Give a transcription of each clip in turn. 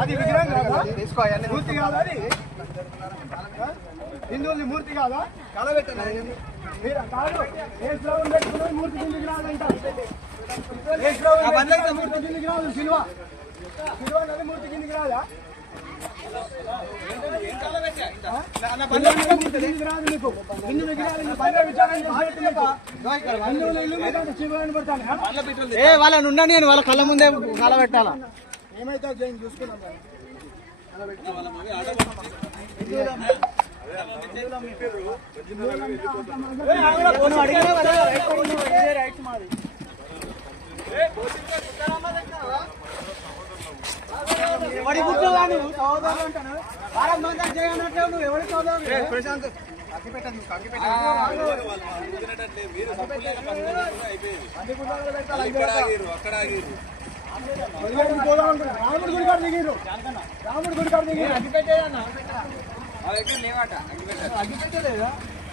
అది విగ్రహం కాదా మూర్తి కాదా అది మూర్తి కాదా మీరు కాదు ఏ మూర్తి కిందికి రాదంట మూర్తి కిందికి రాదు సిల్వ సిల్వ మూర్తి కిందికి రాదా? ఏ వాళ్ళని ఉండని నేను వాళ్ళ కళ్ళ ముందే కళ పెట్టాలా ఏమైతే చూసుకున్నాం రైట్ మాది. ఎవడి బుద్ధులా నువ్వు సోదరులు అంటాను. వారం మంది చేయనట్టు నువ్వు ఎవరి సోదరులు ప్రశాంత్. రాముడి గుడి కాడ దిగిర్రు. రాముడి గుడి కాడ దిగిర్రు అగ్గి పెట్టేదన్నా అగ్గి పెట్టలేదా?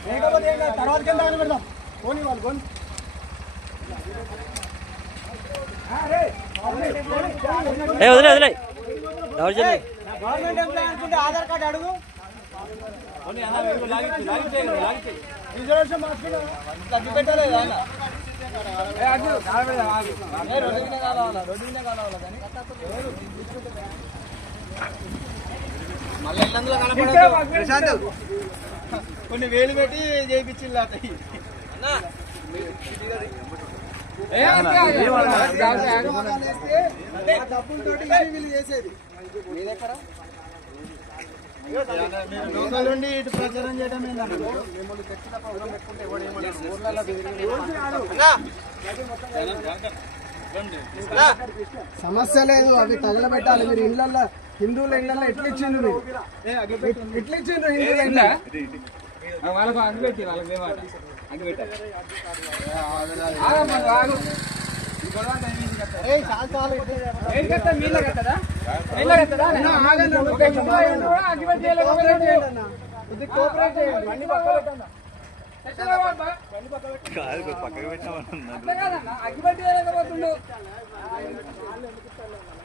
లేకపోతే తర్వాత కింద ఆయన పెడదాం పోనీ వాళ్ళు పోనీ. ఏ వదిలే వదిలే. దౌర్జన్యం గవర్నమెంట్ ఎంప్లాయ్ అనుకుంటే ఆధార్ కార్డు అడుగు. రిజర్వేషన్ పెట్టలేదా అన్న? రోడ్డు కావాలా? రోడ్డు కావాలా కానీ మళ్ళీ కనపడదు కొన్ని వేలు పెట్టి చేయించింది లోకల్ నుండి ఇటు ప్రచారం చేయడం ఏంటన్నా? సమస్య లేదు అవి తగలబెట్టాలి. మీరు ఇళ్ళల్లో హిందువుల ఇళ్ళల్లో ఎట్లా ఇచ్చిండ్రు ఎట్లా ఇచ్చిండ్రు హిందువుల ఇళ్ళ వాళ్ళకు అగ్గిపెట్టి వాళ్ళకి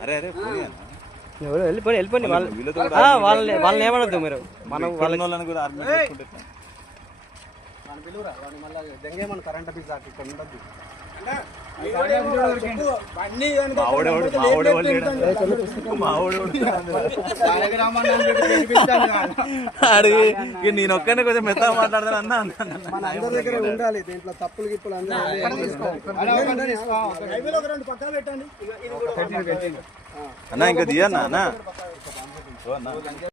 అరే అరే. ఎవరు వెళ్ళిపోయి వెళ్ళిపోండి వాళ్ళు వాళ్ళని వాళ్ళని ఏమనొద్దు మీరు మనం వాళ్ళని కూడా ఎట్లా? వాడిని పిలువురా, వాడిని మళ్ళా దెంగేమని కరెంట్ ఆఫీస్ దాకా ఇక్కడ ఉండద్దు. అడిగి నేను ఒక్కనే కొంచెం మెత్తగా మాట్లాడతాను అన్న. మన అందరి దగ్గర ఉండాలి దీంట్లో తప్పులు గిప్పులు అన్న ఇంకా తీయన్నా అన్న